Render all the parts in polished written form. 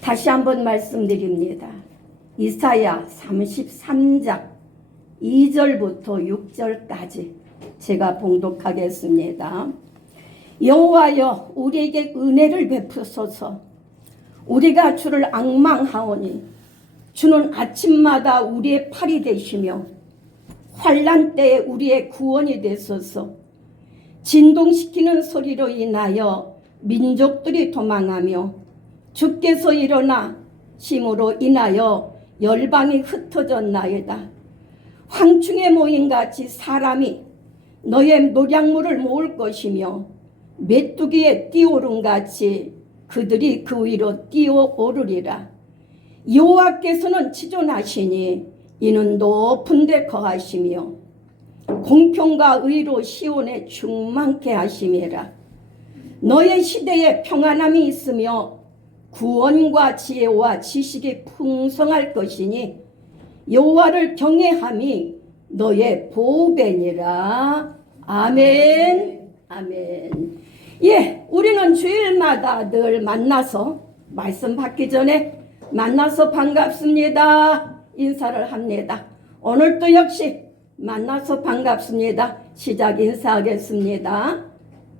다시 한번 말씀드립니다. 이사야 33장 2절부터 6절까지 제가 봉독하겠습니다. 여호와여, 우리에게 은혜를 베푸소서. 우리가 주를 앙망하오니 주는 아침마다 우리의 팔이 되시며 환난 때에 우리의 구원이 되소서. 진동시키는 소리로 인하여 민족들이 도망하며 주께서 일어나 힘으로 인하여 열방이 흩어졌나이다. 황충에 모임같이 사람이 너의 노량물을 모을 것이며 메뚜기에 뛰오름같이 그들이 그 위로 뛰어오르리라. 여호와께서는 치존하시니 이는 높은 데 거하시며 공평과 의로 시온에 충만케 하심이라. 너의 시대에 평안함이 있으며 구원과 지혜와 지식이 풍성할 것이니 여호와를 경외함이 너의 보배니라. 아멘. 아멘. 예, 우리는 주일마다 늘 만나서 말씀 받기 전에 만나서 반갑습니다 인사를 합니다. 오늘도 역시 만나서 반갑습니다 시작 인사하겠습니다.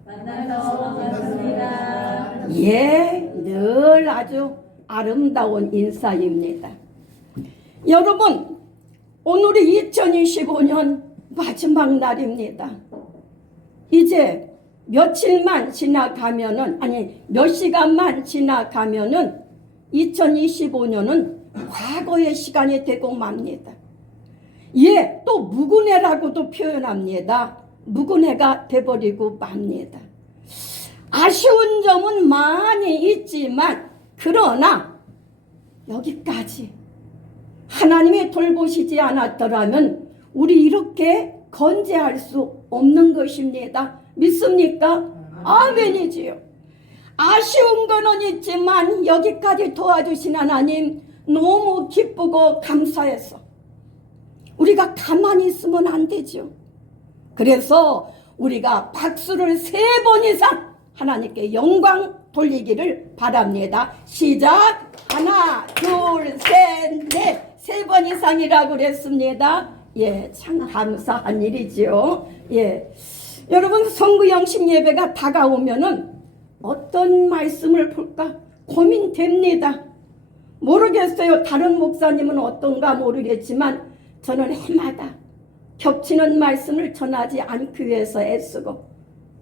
만나서 반갑습니다. 예, 늘 아주 아름다운 인사입니다. 여러분, 오늘이 2025년 마지막 날입니다. 이제 며칠만 지나가면은, 아니 몇 시간만 지나가면은 2025년은 과거의 시간이 되고 맙니다. 예, 또 무근해라고도 표현합니다. 무근해가 돼버리고 맙니다. 아쉬운 점은 많이 있지만 그러나 여기까지 하나님이 돌보시지 않았더라면 우리 이렇게 건재할 수 없는 것입니다. 믿습니까? 아멘이지요. 아쉬운 거는 있지만 여기까지 도와주신 하나님 너무 기쁘고 감사해서 우리가 가만히 있으면 안 되죠. 그래서 우리가 박수를 3번 이상 하나님께 영광 돌리기를 바랍니다. 시작. 하나, 둘, 셋, 넷. 3번 이상이라고 그랬습니다. 예, 참 감사한 일이죠. 예. 여러분, 성구영신 예배가 다가오면은 어떤 말씀을 볼까 고민됩니다. 모르겠어요. 다른 목사님은 어떤가 모르겠지만 저는 해마다 겹치는 말씀을 전하지 않기 위해서 애쓰고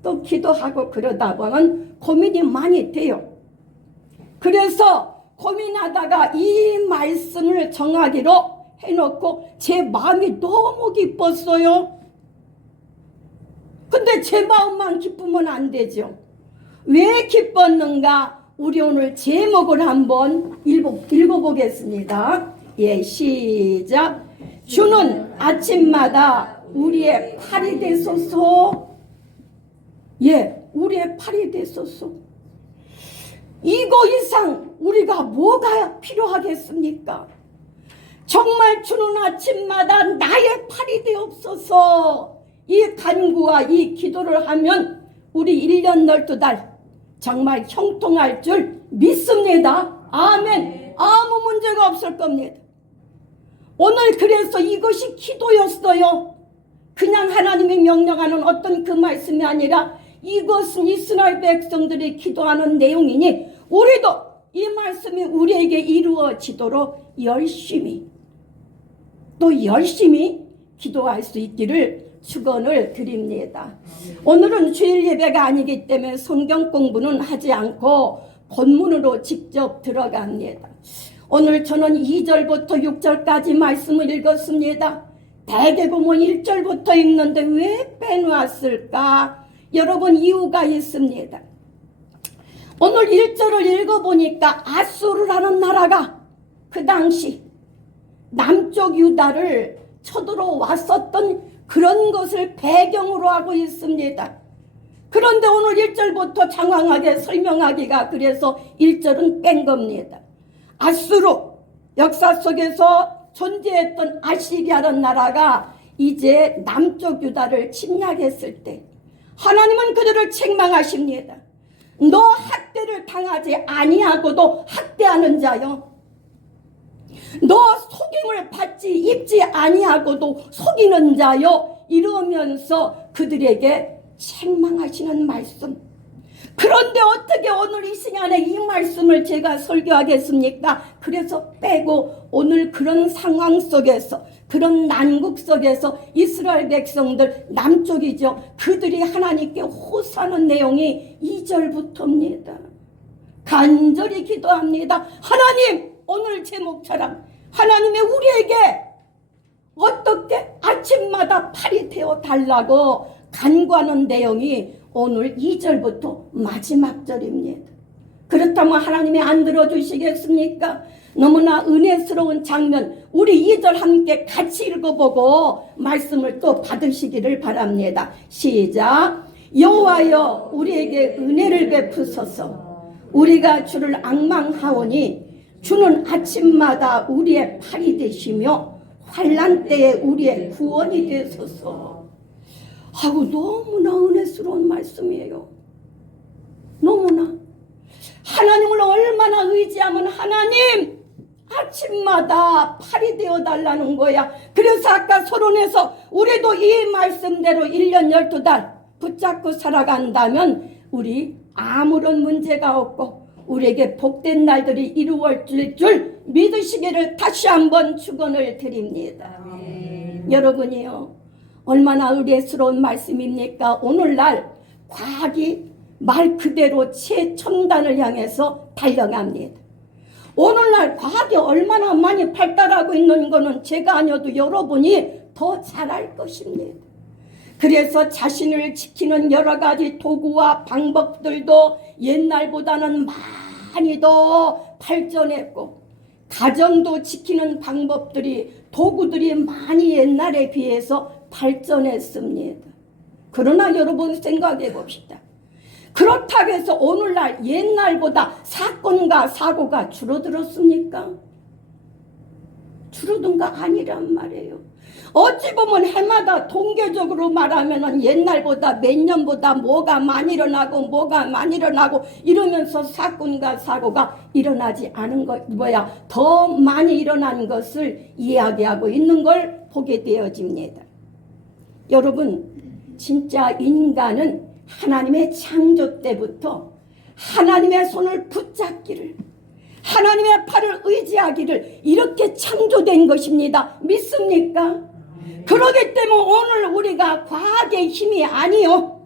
또 기도하고 그러다 보면 고민이 많이 돼요. 그래서 고민하다가 이 말씀을 정하기로 해놓고 제 마음이 너무 기뻤어요. 근데 제 마음만 기쁘면 안 되죠. 왜 기뻤는가? 우리 오늘 제목을 한번 읽어보겠습니다. 예, 시작. 주는 아침마다 우리의 팔이 되소서. 예, 우리의 팔이 되소서. 이거 이상 우리가 뭐가 필요하겠습니까? 정말 주는 아침마다 나의 팔이 되옵소서. 이 간구와 이 기도를 하면 우리 1년 12달 정말 형통할 줄 믿습니다. 아멘. 아무 문제가 없을 겁니다. 오늘 그래서 이것이 기도였어요. 그냥 하나님이 명령하는 어떤 그 말씀이 아니라 이것은 이스라엘 백성들이 기도하는 내용이니 우리도 이 말씀이 우리에게 이루어지도록 열심히 또 열심히 기도할 수 있기를 축원을 드립니다. 오늘은 주일 예배가 아니기 때문에 성경 공부는 하지 않고 본문으로 직접 들어갑니다. 오늘 저는 2절부터 6절까지 말씀을 읽었습니다. 대개 보면 1절부터 읽는데 왜 빼놓았을까? 여러분, 이유가 있습니다. 오늘 1절을 읽어보니까 아수르라는 나라가 그 당시 남쪽 유다를 쳐들어왔었던 그런 것을 배경으로 하고 있습니다. 그런데 오늘 1절부터 장황하게 설명하기가 그래서 1절은 뺀 겁니다. 아수르, 역사 속에서 존재했던 아시리아라는 나라가 이제 남쪽 유다를 침략했을 때 하나님은 그들을 책망하십니다. 너 학대를 학대를 당하지 아니하고도 학대하는 자요. 너 속임을 받지 입지 아니하고도 속이는 자요. 이러면서 그들에게 책망하시는 말씀. 그런데 어떻게 오늘 이 시간에 이 말씀을 제가 설교하겠습니까? 그래서 빼고 오늘 그런 상황 속에서, 그런 난국 속에서 이스라엘 백성들, 남쪽이죠, 그들이 하나님께 호소하는 내용이 2절부터입니다. 간절히 기도합니다. 하나님, 오늘 제목처럼 하나님의 우리에게 어떻게 아침마다 팔이 되어 달라고 간구하는 내용이 오늘 2절부터 마지막 절입니다. 그렇다면 하나님이 안 들어주시겠습니까? 너무나 은혜스러운 장면, 우리 2절 함께 같이 읽어보고 말씀을 또 받으시기를 바랍니다. 시작. 여호와여, 우리에게 은혜를 베푸소서. 우리가 주를 앙망하오니 주는 아침마다 우리의 팔이 되시며 환난 때에 우리의 구원이 되소서. 아우, 너무나 은혜스러운 말씀이에요. 너무나 하나님을 얼마나 의지하면 하나님 아침마다 팔이 되어달라는 거야. 그래서 아까 서론에서 우리도 이 말씀대로 1년 12달 붙잡고 살아간다면 우리 아무런 문제가 없고 우리에게 복된 날들이 이루어질 줄 믿으시기를 다시 한번 축원을 드립니다. 여러분이요, 얼마나 의뢰스러운 말씀입니까? 오늘날 과학이 말 그대로 최첨단을 향해서 달려갑니다. 오늘날 과학이 얼마나 많이 발달하고 있는 것은 제가 아니어도 여러분이 더 잘 알 것입니다. 그래서 자신을 지키는 여러 가지 도구와 방법들도 옛날보다는 많이 더 발전했고, 가정도 지키는 방법들이, 도구들이 많이 옛날에 비해서 발전했습니다. 그러나 여러분 생각해 봅시다. 그렇다고 해서 오늘날 옛날보다 사건과 사고가 줄어들었습니까? 줄어든 거 아니란 말이에요. 어찌 보면 해마다 통계적으로 말하면 옛날보다 몇 년보다 뭐가 많이 일어나고 이러면서 사건과 사고가 일어나지 않은 것, 더 많이 일어난 것을 이야기하고 있는 걸 보게 되어집니다. 여러분, 진짜 인간은 하나님의 창조 때부터 하나님의 손을 붙잡기를, 하나님의 팔을 의지하기를 이렇게 창조된 것입니다. 믿습니까? 그러기 때문에 오늘 우리가 과학의 힘이 아니요,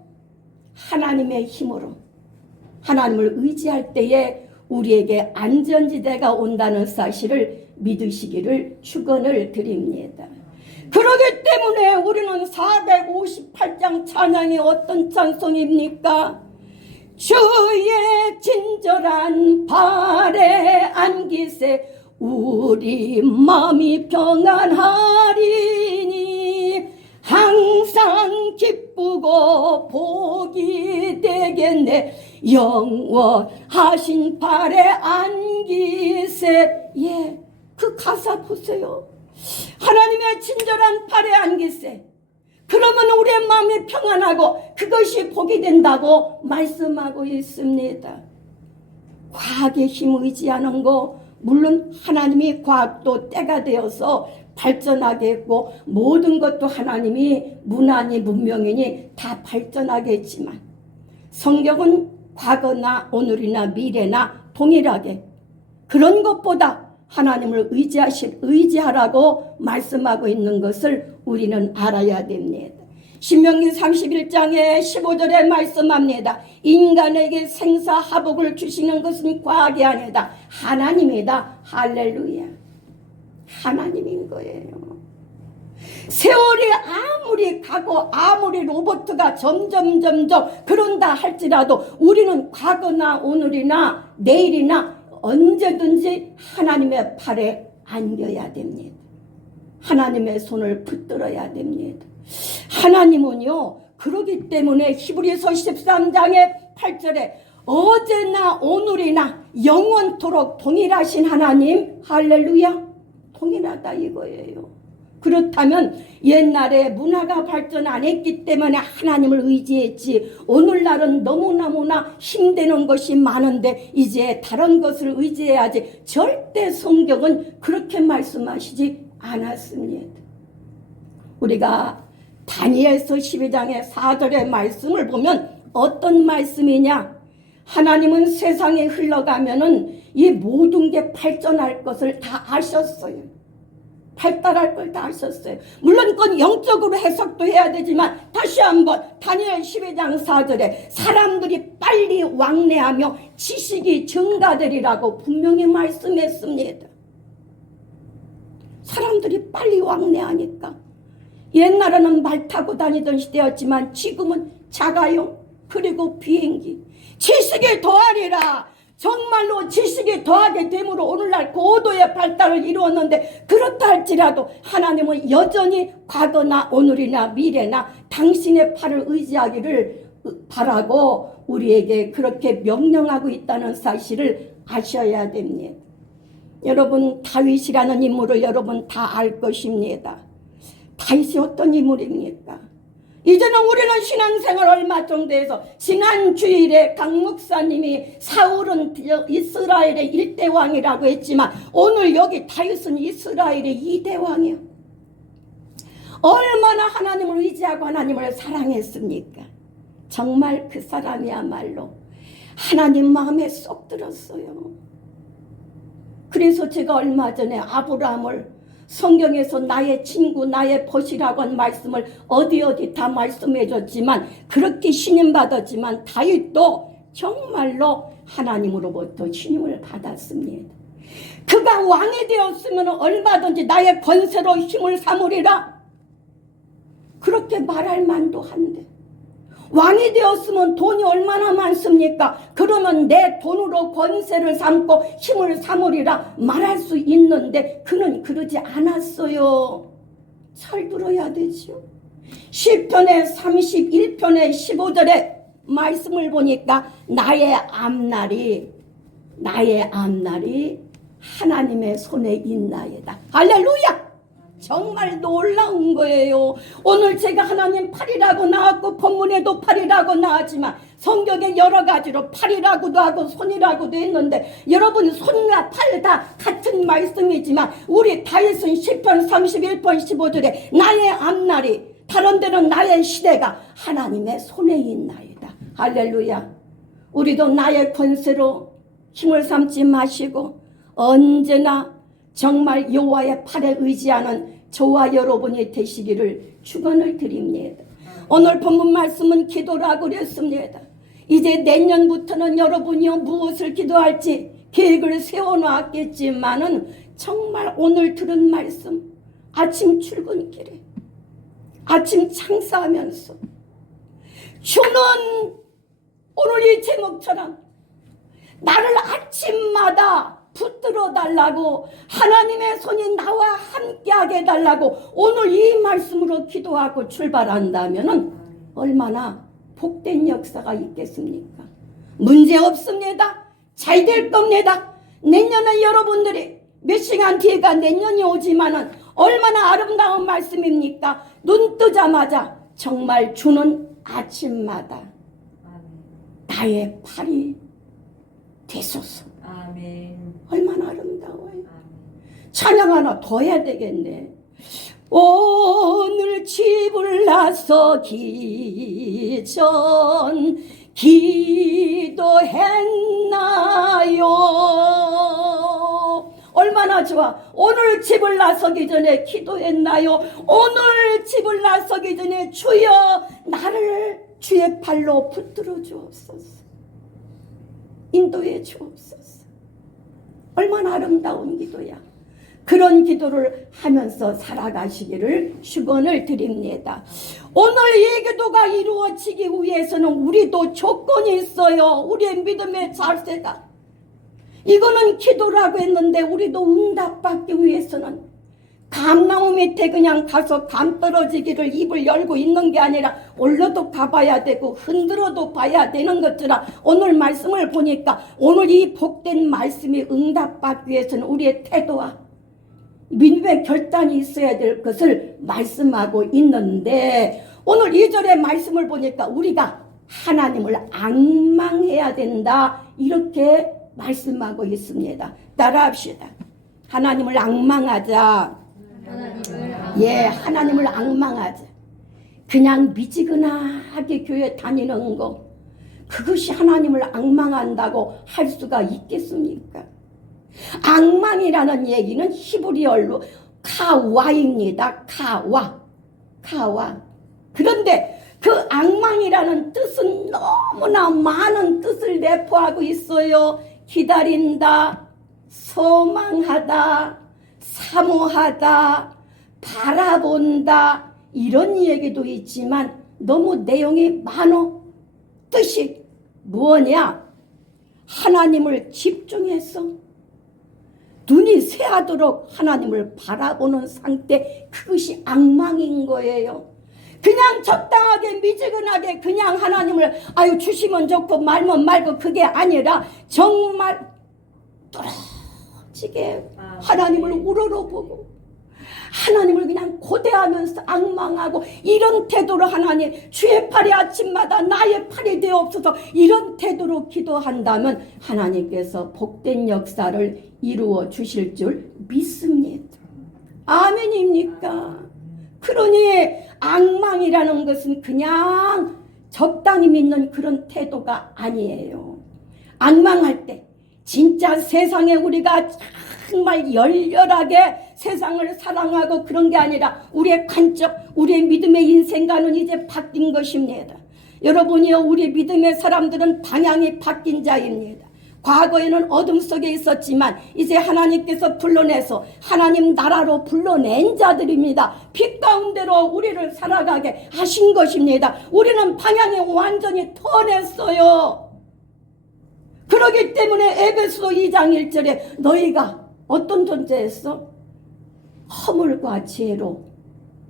하나님의 힘으로 하나님을 의지할 때에 우리에게 안전지대가 온다는 사실을 믿으시기를 축원을 드립니다. 그러기 때문에 우리는 458장 찬양이 어떤 찬송입니까? 주의 친절한 발에 안기세 우리 마음이 평안하리니 항상 기쁘고 복이 되겠네 영원하신 발에 안기세. 예, 그 가사 보세요. 하나님의 친절한 발에 안기세. 그러면 우리의 마음이 평안하고 그것이 복이 된다고 말씀하고 있습니다. 과학의 힘 의지하는 거, 물론 하나님이 과학도 때가 되어서 발전하겠고 모든 것도 하나님이 문화니 문명이니 다 발전하겠지만 성경은 과거나 오늘이나 미래나 동일하게 그런 것보다 하나님을 의지하라고 말씀하고 있는 것을 우리는 알아야 됩니다. 신명기 31장에 15절에 말씀합니다. 인간에게 생사화복을 주시는 것은 과학이 아니다. 하나님이다. 할렐루야. 하나님인 거예요. 세월이 아무리 가고 아무리 로봇가 점점 그런다 할지라도 우리는 과거나 오늘이나 내일이나 언제든지 하나님의 팔에 안겨야 됩니다. 하나님의 손을 붙들어야 됩니다. 하나님은요, 그러기 때문에 히브리서 13장의 8절에 어제나 오늘이나 영원토록 동일하신 하나님, 할렐루야, 동일하다 이거예요. 그렇다면 옛날에 문화가 발전 안 했기 때문에 하나님을 의지했지, 오늘날은 너무나 힘드는 것이 많은데 이제 다른 것을 의지해야지. 절대 성경은 그렇게 말씀하시지 않았습니다. 우리가 다니엘서 12장의 4절의 말씀을 보면 어떤 말씀이냐? 하나님은 세상에 흘러가면은 이 모든 게 발전할 것을 다 아셨어요. 발달할 걸 다 아셨어요. 물론 그건 영적으로 해석도 해야 되지만 다시 한번 다니엘 12장 4절에 사람들이 빨리 왕래하며 지식이 증가되리라고 분명히 말씀했습니다. 사람들이 빨리 왕래하니까. 옛날에는 말 타고 다니던 시대였지만 지금은 자가용 그리고 비행기. 지식이 더하리라. 정말로 지식이 더하게 됨으로 오늘날 고도의 발달을 이루었는데, 그렇다 할지라도 하나님은 여전히 과거나 오늘이나 미래나 당신의 팔을 의지하기를 바라고 우리에게 그렇게 명령하고 있다는 사실을 아셔야 됩니다. 여러분, 다윗이라는 인물을 여러분 다 알 것입니다. 다윗이 어떤 인물입니까? 이제는 우리는 신앙생활 얼마 정도 해서 지난 주일에 강 목사님이 사울은 이스라엘의 1대 왕이라고 했지만 오늘 여기 다윗은 이스라엘의 2대 왕이요. 얼마나 하나님을 의지하고 하나님을 사랑했습니까? 정말 그 사람이야말로 하나님 마음에 쏙 들었어요. 그래서 제가 얼마 전에 아브라함을 성경에서 나의 친구, 나의 벗이라고 한 말씀을 어디 다 말씀해 줬지만, 그렇게 신임받았지만 다윗도 정말로 하나님으로부터 신임을 받았습니다. 그가 왕이 되었으면 얼마든지 나의 권세로 힘을 삼으리라, 그렇게 말할 만도 한데, 왕이 되었으면 돈이 얼마나 많습니까? 그러면 내 돈으로 권세를 삼고 힘을 삼으리라 말할 수 있는데 그는 그러지 않았어요. 잘 들어야 되죠. 시편의 31편의 15절에 말씀을 보니까 나의 앞날이 하나님의 손에 있나이다. 할렐루야! 정말 놀라운 거예요. 오늘 제가 하나님 팔이라고 나왔고 본문에도 팔이라고 나왔지만 성경에 여러 가지로 팔이라고도 하고 손이라고도 했는데, 여러분 손과 팔 다 같은 말씀이지만 우리 다윗은 시편 31편 15절에 나의 앞날이, 다른 데는 나의 시대가 하나님의 손에 있나이다. 할렐루야. 우리도 나의 권세로 힘을 삼지 마시고 언제나 정말 여호와의 팔에 의지하는 저와 여러분이 되시기를 축원을 드립니다. 오늘 본문 말씀은 기도라고 그랬습니다. 이제 내년부터는 여러분이요 무엇을 기도할지 계획을 세워놓았겠지만은 정말 오늘 들은 말씀, 아침 출근길에 아침 장사하면서 주는 오늘 이 제목처럼 나를 아침마다 붙들어 달라고, 하나님의 손이 나와 함께하게 해달라고 오늘 이 말씀으로 기도하고 출발한다면 얼마나 복된 역사가 있겠습니까? 문제 없습니다. 잘 될 겁니다. 내년에 여러분들이 몇 시간 뒤가 내년이 오지만은 얼마나 아름다운 말씀입니까? 눈 뜨자마자 정말 주는 아침마다 나의 팔이 되소서. 아멘. 얼마나 아름다워요. 찬양 하나 더 해야 되겠네. 오늘 집을 나서기 전 기도했나요? 얼마나 좋아. 오늘 집을 나서기 전에 기도했나요? 오늘 집을 나서기 전에 주여 나를 주의 팔로 붙들어 주옵소서. 인도해 주옵소서. 얼마나 아름다운 기도야. 그런 기도를 하면서 살아가시기를 축원을 드립니다. 오늘 이 기도가 이루어지기 위해서는 우리도 조건이 있어요. 우리의 믿음의 자세가. 이거는 기도라고 했는데 우리도 응답받기 위해서는 감나무 밑에 그냥 가서 감 떨어지기를 입을 열고 있는 게 아니라 올려도 가봐야 되고 흔들어도 봐야 되는 것처럼 오늘 말씀을 보니까 오늘 이 복된 말씀이 응답받기 위해서는 우리의 태도와 믿음의 결단이 있어야 될 것을 말씀하고 있는데 오늘 2절의 말씀을 보니까 우리가 하나님을 앙망해야 된다 이렇게 말씀하고 있습니다. 따라합시다. 하나님을 앙망하자. 하나님을 앙망하자. 그냥 미지근하게 교회 다니는 거 그것이 하나님을 앙망한다고 할 수가 있겠습니까? 앙망이라는 얘기는 히브리어로 카와입니다. 카와. 그런데 그 앙망이라는 뜻은 너무나 많은 뜻을 내포하고 있어요. 기다린다, 소망하다, 사모하다, 바라본다 이런 얘기도 있지만 너무 내용이 많어. 뜻이 뭐냐? 하나님을 집중해서 눈이 새하도록 하나님을 바라보는 상태, 그것이 앙망인 거예요. 그냥 적당하게 미지근하게 그냥 하나님을 주시면 좋고 말면 말고 그게 아니라 정말 떨어지게 하나님을 우러러보고 하나님을 그냥 고대하면서 앙망하고 이런 태도로 하나님 주의 팔이 아침마다 나의 팔이 되옵소서 이런 태도로 기도한다면 하나님께서 복된 역사를 이루어 주실 줄 믿습니다. 아멘입니까? 그러니 앙망이라는 것은 그냥 적당히 믿는 그런 태도가 아니에요. 앙망할 때 진짜 세상에 우리가 정말 열렬하게 세상을 사랑하고 그런 게 아니라 우리의 관점, 우리의 믿음의 인생관은 이제 바뀐 것입니다. 여러분이요, 우리 믿음의 사람들은 방향이 바뀐 자입니다. 과거에는 어둠 속에 있었지만 이제 하나님께서 불러내서 하나님 나라로 불러낸 자들입니다. 빛 가운데로 우리를 살아가게 하신 것입니다. 우리는 방향이 완전히 터냈어요. 그렇기 때문에 에베소서 2장 1절에 너희가 어떤 존재였어? 허물과 죄로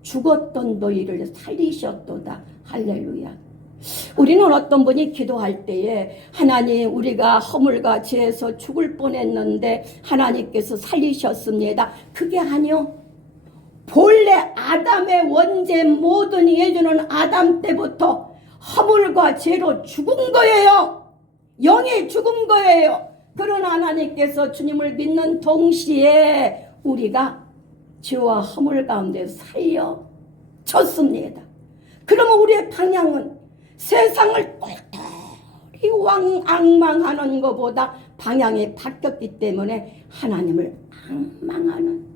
죽었던 너희를 살리셨도다. 할렐루야. 우리는 어떤 분이 기도할 때에 하나님 우리가 허물과 죄에서 죽을 뻔했는데 하나님께서 살리셨습니다. 그게 아니요. 본래 아담의 원죄 모든 예전은 아담 때부터 허물과 죄로 죽은 거예요. 영이 죽은 거예요. 그러나 하나님께서 주님을 믿는 동시에 우리가 죄와 허물 가운데 살려졌습니다. 그러면 우리의 방향은 세상을 똘똘히 앙망하는 것보다 방향이 바뀌었기 때문에 하나님을 앙망하는,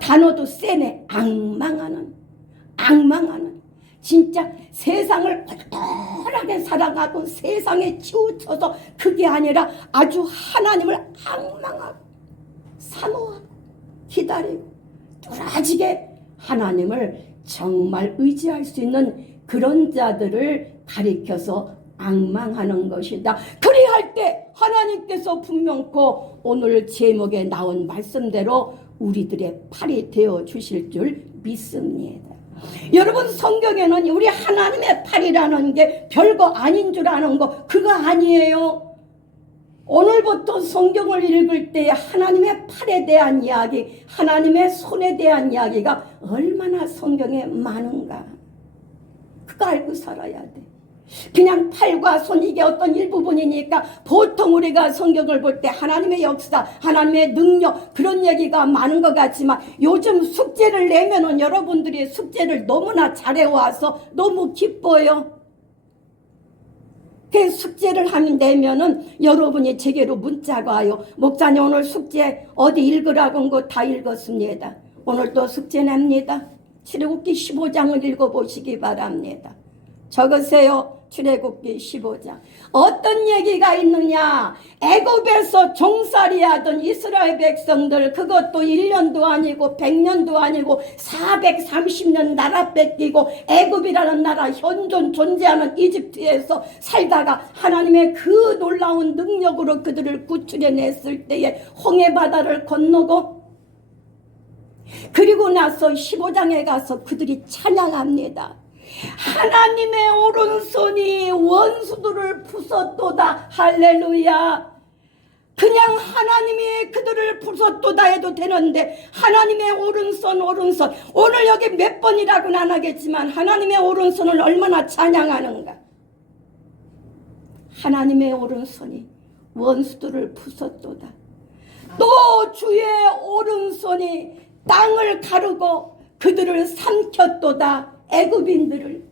단어도 세네. 앙망하는 진짜 세상을 똘똘하게 사랑하고 세상에 치우쳐서 그게 아니라 아주 하나님을 앙망하고 사모하고 기다리고 뚫어지게 하나님을 정말 의지할 수 있는 그런 자들을 가리켜서 앙망하는 것이다. 그리할 때 하나님께서 분명코 오늘 제목에 나온 말씀대로 우리들의 팔이 되어 주실 줄 믿습니다. 여러분, 성경에는 우리 하나님의 팔이라는 게 별거 아닌 줄 아는 거 그거 아니에요. 오늘부터 성경을 읽을 때 하나님의 팔에 대한 이야기, 하나님의 손에 대한 이야기가 얼마나 성경에 많은가 그거 알고 살아야 돼. 그냥 팔과 손 이게 어떤 일부분이니까 보통 우리가 성경을 볼 때 하나님의 역사, 하나님의 능력 그런 얘기가 많은 것 같지만 요즘 숙제를 내면은 여러분들이 숙제를 너무나 잘해와서 너무 기뻐요. 그 숙제를 하면 내면은 여러분이 제게로 문자가 와요. 목사님 오늘 숙제 어디 읽으라고 한 거 다 읽었습니다. 오늘 또 숙제 냅니다. 출애굽기 15장을 읽어보시기 바랍니다. 적으세요. 출애굽기 15장. 어떤 얘기가 있느냐? 애굽에서 종살이 하던 이스라엘 백성들, 그것도 1년도 아니고 100년도 아니고 430년 나라 뺏기고 애굽이라는 나라 현존 존재하는 이집트에서 살다가 하나님의 그 놀라운 능력으로 그들을 구출해냈을 때에 홍해바다를 건너고, 그리고 나서 15장에 가서 그들이 찬양합니다. 하나님의 오른손이 원수들을 부쉈도다. 할렐루야. 그냥 하나님이 그들을 돛을 부쉈도다 해도 되는데 하나님의 오른손 오른손, 오늘 여기 몇 번이라고는 안 하겠지만 하나님의 오른손을 얼마나 찬양하는가. 하나님의 오른손이 원수들을 부쉈도다. 또 주의 오른손이 땅을 가르고 그들을 삼켰도다. 애굽인들을.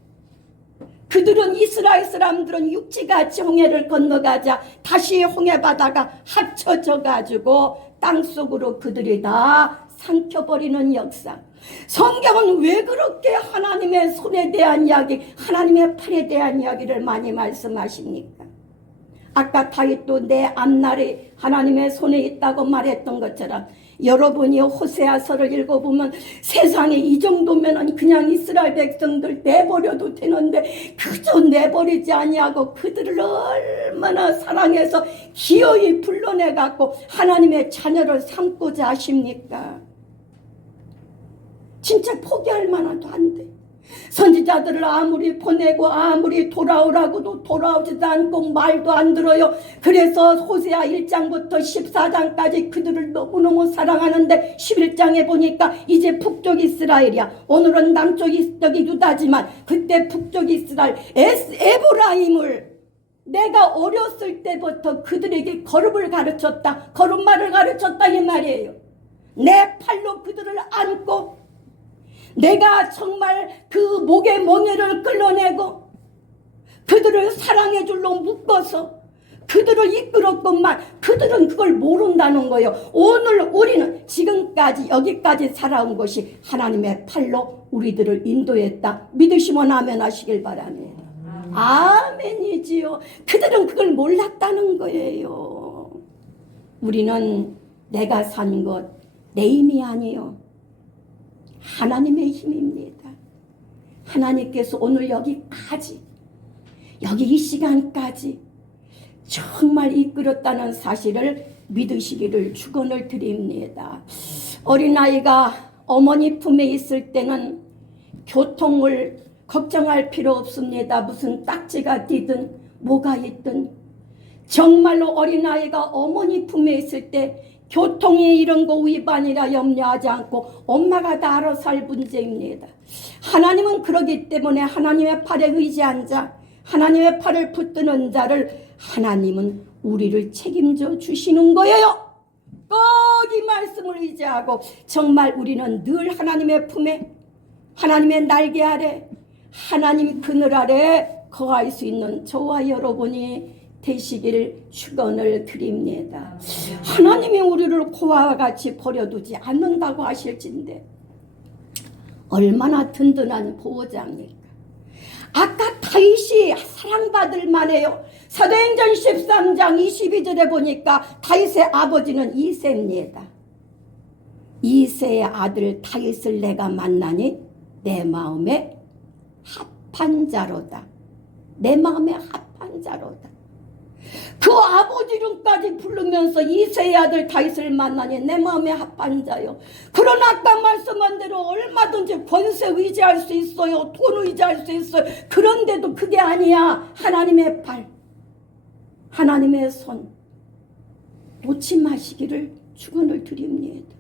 그들은 이스라엘 사람들은 육지같이 홍해를 건너가자 다시 홍해바다가 합쳐져 가지고 땅속으로 그들이 다 삼켜버리는 역사. 성경은 왜 그렇게 하나님의 손에 대한 이야기, 하나님의 팔에 대한 이야기를 많이 말씀하십니까? 아까 다윗도 내 앞날이 하나님의 손에 있다고 말했던 것처럼 여러분이 호세아서를 읽어보면 세상에 이 정도면 그냥 이스라엘 백성들 내버려도 되는데 그저 내버리지 아니하고 그들을 얼마나 사랑해서 기어이 불러내갖고 하나님의 자녀를 삼고자 하십니까? 진짜 포기할 만하도 안 돼. 선지자들을 아무리 보내고 아무리 돌아오라고도 돌아오지도 않고 말도 안 들어요. 그래서 호세아 1장부터 14장까지 그들을 너무너무 사랑하는데 11장에 보니까 이제 북쪽 이스라엘이야. 오늘은 남쪽 여기 유다지만 그때 북쪽 이스라엘 에브라임을 내가 어렸을 때부터 그들에게 걸음을 가르쳤다. 걸음마를 가르쳤다 이 말이에요. 내 팔로 그들을 안고 내가 정말 그 목의 멍에를 끌어내고 그들을 사랑의 줄로 묶어서 그들을 이끌었건만 그들은 그걸 모른다는 거예요. 오늘 우리는 지금까지 여기까지 살아온 것이 하나님의 팔로 우리들을 인도했다. 믿으시면 아멘 하시길 바랍니다. 아멘이지요. 그들은 그걸 몰랐다는 거예요. 우리는 내가 산 것 내 힘이 아니에요. 하나님의 힘입니다. 하나님께서 오늘 여기까지 여기 이 시간까지 정말 이끌었다는 사실을 믿으시기를 축원을 드립니다. 어린아이가 어머니 품에 있을 때는 교통을 걱정할 필요 없습니다. 무슨 딱지가 뛰든 뭐가 있든 정말로 어린아이가 어머니 품에 있을 때 교통이 이런 거 위반이라 염려하지 않고 엄마가 다 알아서 할 문제입니다. 하나님은 그러기 때문에 하나님의 팔에 의지한 자, 하나님의 팔을 붙드는 자를 하나님은 우리를 책임져 주시는 거예요. 꼭 이 말씀을 의지하고 정말 우리는 늘 하나님의 품에, 하나님의 날개 아래, 하나님 그늘 아래 거할 수 있는 저와 여러분이 되시기를 축원을 드립니다. 하나님이 우리를 고아와 같이 버려두지 않는다고 하실진데 얼마나 든든한 보호자입니까? 아까 다윗이 사랑받을 만해요. 사도행전 13장 22절에 보니까 다윗의 아버지는 이새입니다. 이새의 아들 다윗을 내가 만나니 내 마음에 합한 자로다. 내 마음에 합한 자로다. 그 아버지 이름까지 부르면서 이새의 아들 다윗을 만나니 내 마음에 합한 자요. 그러나 아까 말씀한 대로 얼마든지 권세 의지할 수 있어요. 돈 의지할 수 있어요. 그런데도 그게 아니야. 하나님의 팔, 하나님의 손 놓지 마시기를 축원을 드립니다.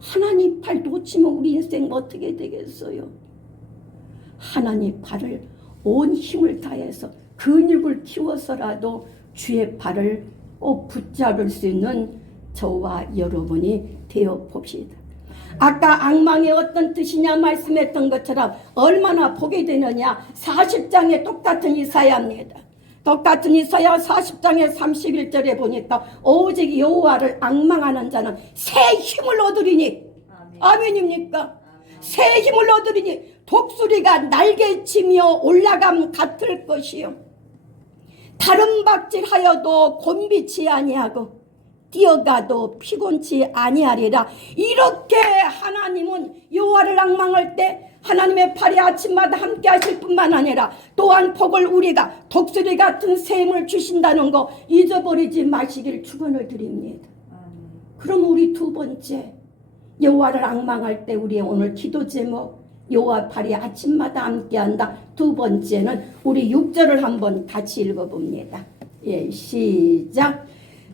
하나님 팔 놓치면 우리 인생 어떻게 되겠어요? 하나님 팔을 온 힘을 다해서 근육을 키워서라도 주의 팔을 꼭 붙잡을 수 있는 저와 여러분이 되어 봅시다. 아까 악망이 어떤 뜻이냐 말씀했던 것처럼 얼마나 보게 되느냐. 40장에 똑같은 이사야입니다. 똑같은 이사야 40장의 31절에 보니까 오직 여호와를 앙망하는 자는 새 힘을 얻으리니 아멘입니까? 새 힘을 얻으리니 독수리가 날개치며 올라감 같을 것이요. 다른 박질하여도 곤비치 아니하고 뛰어가도 피곤치 아니하리라. 이렇게 하나님은 여호와를 앙망할 때 하나님의 팔이 아침마다 함께 하실 뿐만 아니라 또한 복을 우리가 독수리 같은 새 힘을 주신다는 거 잊어버리지 마시길 축원을 드립니다. 그럼 우리 두 번째 여호와를 앙망할 때 우리의 오늘 기도 제목 여호와 팔이 아침마다 함께한다. 두 번째는 우리 6절을 한번 같이 읽어봅니다. 예, 시작.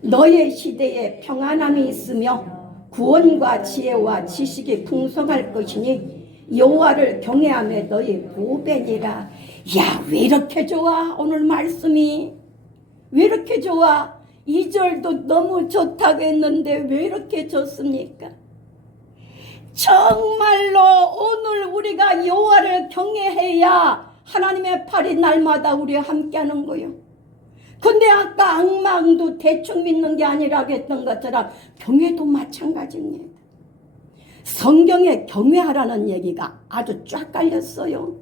너의 시대에 평안함이 있으며 구원과 지혜와 지식이 풍성할 것이니 여호와를 경외하며 너의 보배니라. 야, 왜 이렇게 좋아? 오늘 말씀이 왜 이렇게 좋아? 2절도 너무 좋다고 했는데 왜 이렇게 좋습니까? 정말로 오늘 우리가 여호와를 경외해야 하나님의 팔이 날마다 우리와 함께하는 거예요. 근데 아까 악망도 대충 믿는 게 아니라고 했던 것처럼 경외도 마찬가지입니다. 성경에 경외하라는 얘기가 아주 쫙 깔렸어요.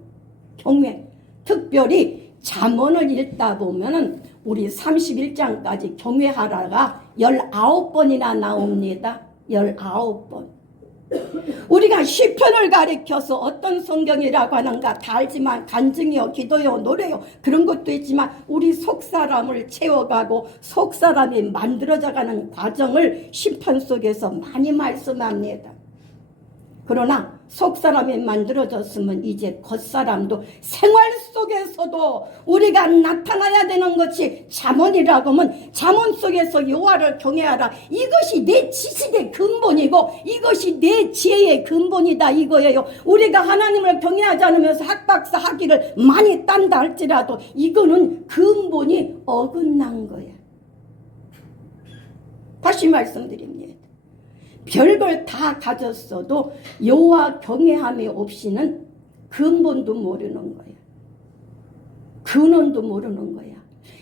경외. 특별히 잠언을 읽다 보면은 우리 31장까지 경외하라가 19번이나 나옵니다. 19번. 우리가 시편을 가리켜서 어떤 성경이라고 하는가 다 알지만 간증이요, 기도요, 노래요 그런 것도 있지만 우리 속사람을 채워가고 속사람이 만들어져가는 과정을 시편 속에서 많이 말씀합니다. 그러나 속사람이 만들어졌으면 이제 겉사람도 생활 속에서도 우리가 나타나야 되는 것이 잠언이라고 하면 잠언 속에서 여호와를 경외하라. 이것이 내 지식의 근본이고 이것이 내 지혜의 근본이다 이거예요. 우리가 하나님을 경외하지 않으면서 학박사 학위를 많이 딴다 할지라도 이거는 근본이 어긋난 거야. 다시 말씀드립니다. 별걸 다 가졌어도 여호와 경외함이 없이는 근본도 모르는 거야. 근원도 모르는 거야.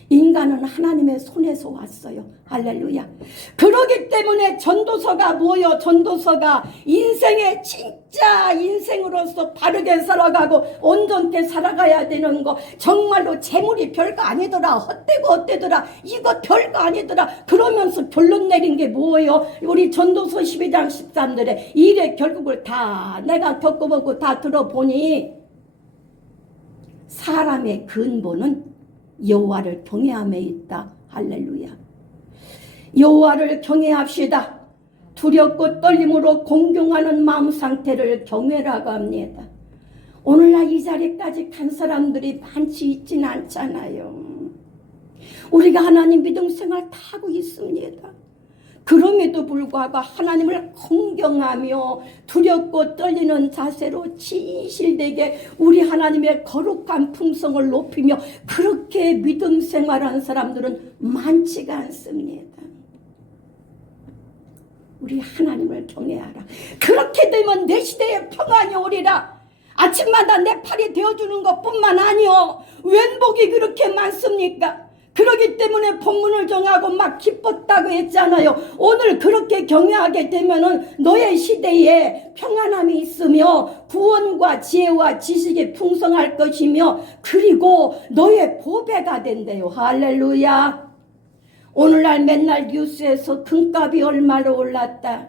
인간은 하나님의 손에서 왔어요. 할렐루야. 그러기 때문에 전도서가 뭐요? 전도서가 인생의 진짜 인생으로서 바르게 살아가고 온전히 살아가야 되는 거. 정말로 재물이 별거 아니더라. 헛되더라. 이거 별거 아니더라. 그러면서 결론 내린 게 뭐예요? 우리 전도서 12장 13절에 일의 결국을 다 내가 겪어보고 다 들어보니 사람의 근본은 여호와를 경외함에 있다. 할렐루야. 여호와를 경외합시다. 두렵고 떨림으로 공경하는 마음 상태를 경외라고 합니다. 오늘날 이 자리까지 간 사람들이 많지 있진 않잖아요. 우리가 하나님 믿음 생활 다 하고 있습니다. 그럼에도 불구하고 하나님을 공경하며 두렵고 떨리는 자세로 진실되게 우리 하나님의 거룩한 품성을 높이며 그렇게 믿음 생활하는 사람들은 많지가 않습니다. 우리 하나님을 경외하라. 그렇게 되면 내 시대에 평안이 오리라. 아침마다 내 팔이 되어주는 것뿐만 아니요, 웬 복이 그렇게 많습니까? 그러기 때문에 본문을 정하고 막 기뻤다고 했잖아요. 오늘 그렇게 경외하게 되면은 너의 시대에 평안함이 있으며 구원과 지혜와 지식이 풍성할 것이며 그리고 너의 보배가 된대요. 할렐루야. 오늘날 맨날 뉴스에서 금값이 얼마로 올랐다.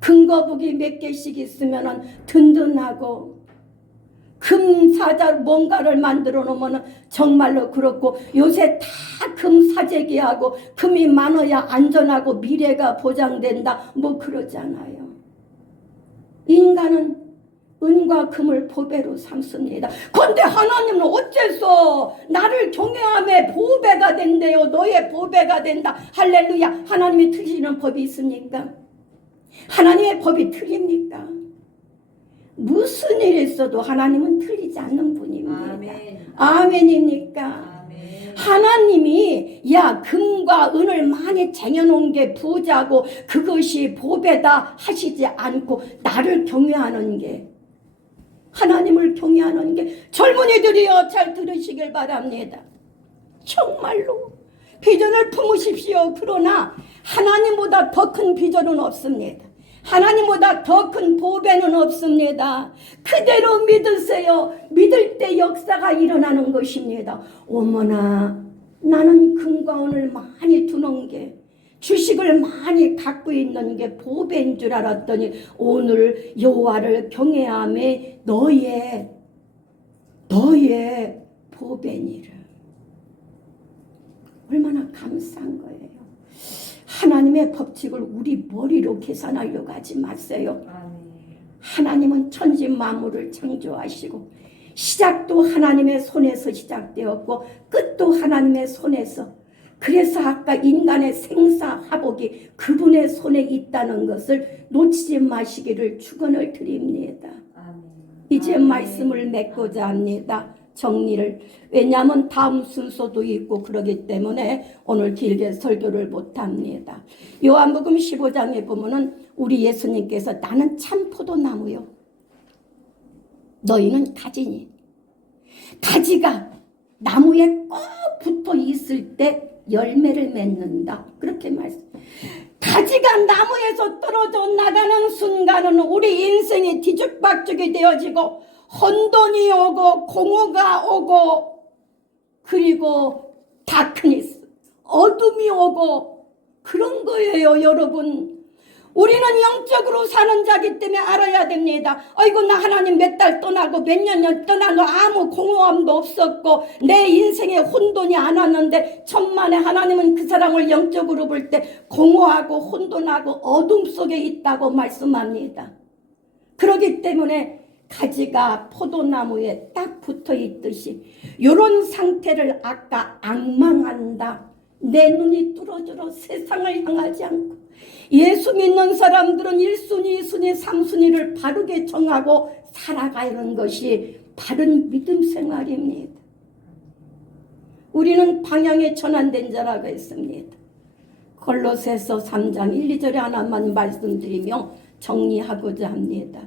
금거북이 몇 개씩 있으면은 든든하고 금 사자로 뭔가를 만들어 놓으면 정말로 그렇고 요새 다 금 사재기하고 금이 많아야 안전하고 미래가 보장된다 뭐 그러잖아요. 인간은 은과 금을 보배로 삼습니다. 그런데 하나님은 어째서 나를 경외함에 보배가 된대요. 너의 보배가 된다. 할렐루야. 하나님이 틀리는 법이 있습니까? 하나님의 법이 틀립니까? 무슨 일이 있어도 하나님은 틀리지 않는 분입니다. 아멘. 아멘입니까? 아멘. 하나님이 야 금과 은을 많이 쟁여놓은 게 부자고 그것이 보배다 하시지 않고 나를 경외하는 게, 하나님을 경외하는 게, 젊은이들이여 잘 들으시길 바랍니다. 정말로 비전을 품으십시오. 그러나 하나님보다 더 큰 비전은 없습니다. 하나님보다 더 큰 보배는 없습니다. 그대로 믿으세요. 믿을 때 역사가 일어나는 것입니다. 어머나, 나는 금과 은을 많이 두는 게, 주식을 많이 갖고 있는 게 보배인 줄 알았더니 오늘 여호와를 경외함에 너의 보배니라. 얼마나 감사한 거예요. 하나님의 법칙을 우리 머리로 계산하려고 하지 마세요. 하나님은 천지 만물을 창조하시고 시작도 하나님의 손에서 시작되었고 끝도 하나님의 손에서, 그래서 아까 인간의 생사화복이 그분의 손에 있다는 것을 놓치지 마시기를 축원을 드립니다. 아멘. 이제 아멘. 말씀을 맺고자 합니다. 정리를. 왜냐하면 다음 순서도 있고 그러기 때문에 오늘 길게 설교를 못합니다. 요한복음 15장에 보면은 우리 예수님께서 나는 참 포도나무요, 너희는 가지니. 가지가 나무에 꼭 붙어 있을 때 열매를 맺는다. 그렇게 말씀. 가지가 나무에서 떨어져 나가는 순간은 우리 인생이 뒤죽박죽이 되어지고 혼돈이 오고 공허가 오고 그리고 다크니스, 어둠이 오고 그런 거예요, 여러분. 우리는 영적으로 사는 자기 때문에 알아야 됩니다. 아이고, 나 하나님 몇 달 떠나고 몇 년 떠나고 아무 공허함도 없었고 내 인생에 혼돈이 안 왔는데 천만에 하나님은 그 사람을 영적으로 볼 때 공허하고 혼돈하고 어둠 속에 있다고 말씀합니다. 그렇기 때문에 가지가 포도나무에 딱 붙어 있듯이 이런 상태를 아까 앙망한다. 내 눈이 뚫어져서 세상을 향하지 않고 예수 믿는 사람들은 1순위, 2순위, 3순위를 바르게 정하고 살아가는 것이 바른 믿음 생활입니다. 우리는 방향에 전환된 자라고 했습니다. 골로새서 3장 1, 2절에 하나만 말씀드리며 정리하고자 합니다.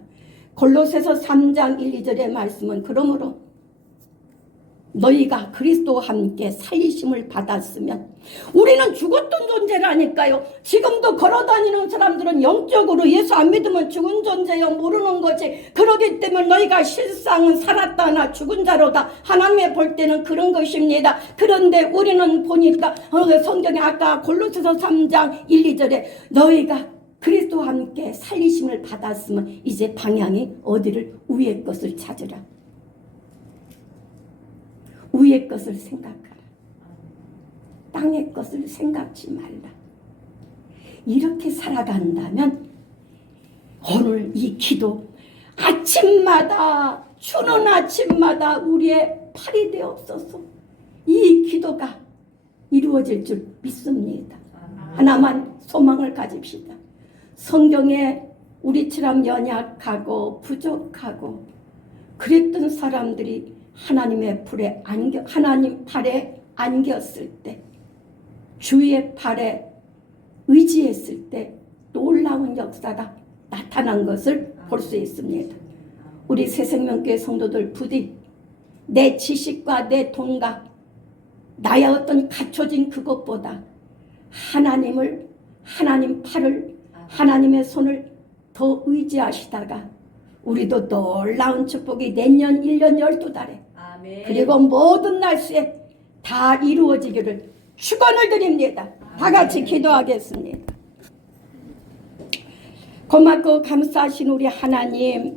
골로새서 3장 1, 2절의 말씀은 그러므로 너희가 그리스도와 함께 살리심을 받았으면, 우리는 죽었던 존재라니까요. 지금도 걸어다니는 사람들은 영적으로 예수 안 믿으면 죽은 존재요, 모르는 거지. 그러기 때문에 너희가 실상은 살았다나 죽은 자로다. 하나님의 볼 때는 그런 것입니다. 그런데 우리는 보니까 성경에 아까 골로새서 3장 1, 2절에 너희가 그리스도와 함께 살리심을 받았으면 이제 방향이 어디를? 위의 것을 찾으라. 위의 것을 생각하라. 땅의 것을 생각지 말라. 이렇게 살아간다면 오늘 이 기도 아침마다, 추는 아침마다 우리의 팔이 되옵소서. 이 기도가 이루어질 줄 믿습니다. 하나만 소망을 가집시다. 성경에 우리처럼 연약하고 부족하고 그랬던 사람들이 하나님 팔에 안겼을 때, 주의 팔에 의지했을 때 놀라운 역사가 나타난 것을 볼 수 있습니다. 우리 새생명교회 성도들 부디 내 지식과 내 돈과 나의 어떤 갖춰진 그것보다 하나님 팔을, 하나님의 손을 더 의지하시다가 우리도 놀라운 축복이 내년 1년 12달에 그리고 모든 날수에 다 이루어지기를 축원을 드립니다. 다 같이 기도하겠습니다. 고맙고 감사하신 우리 하나님,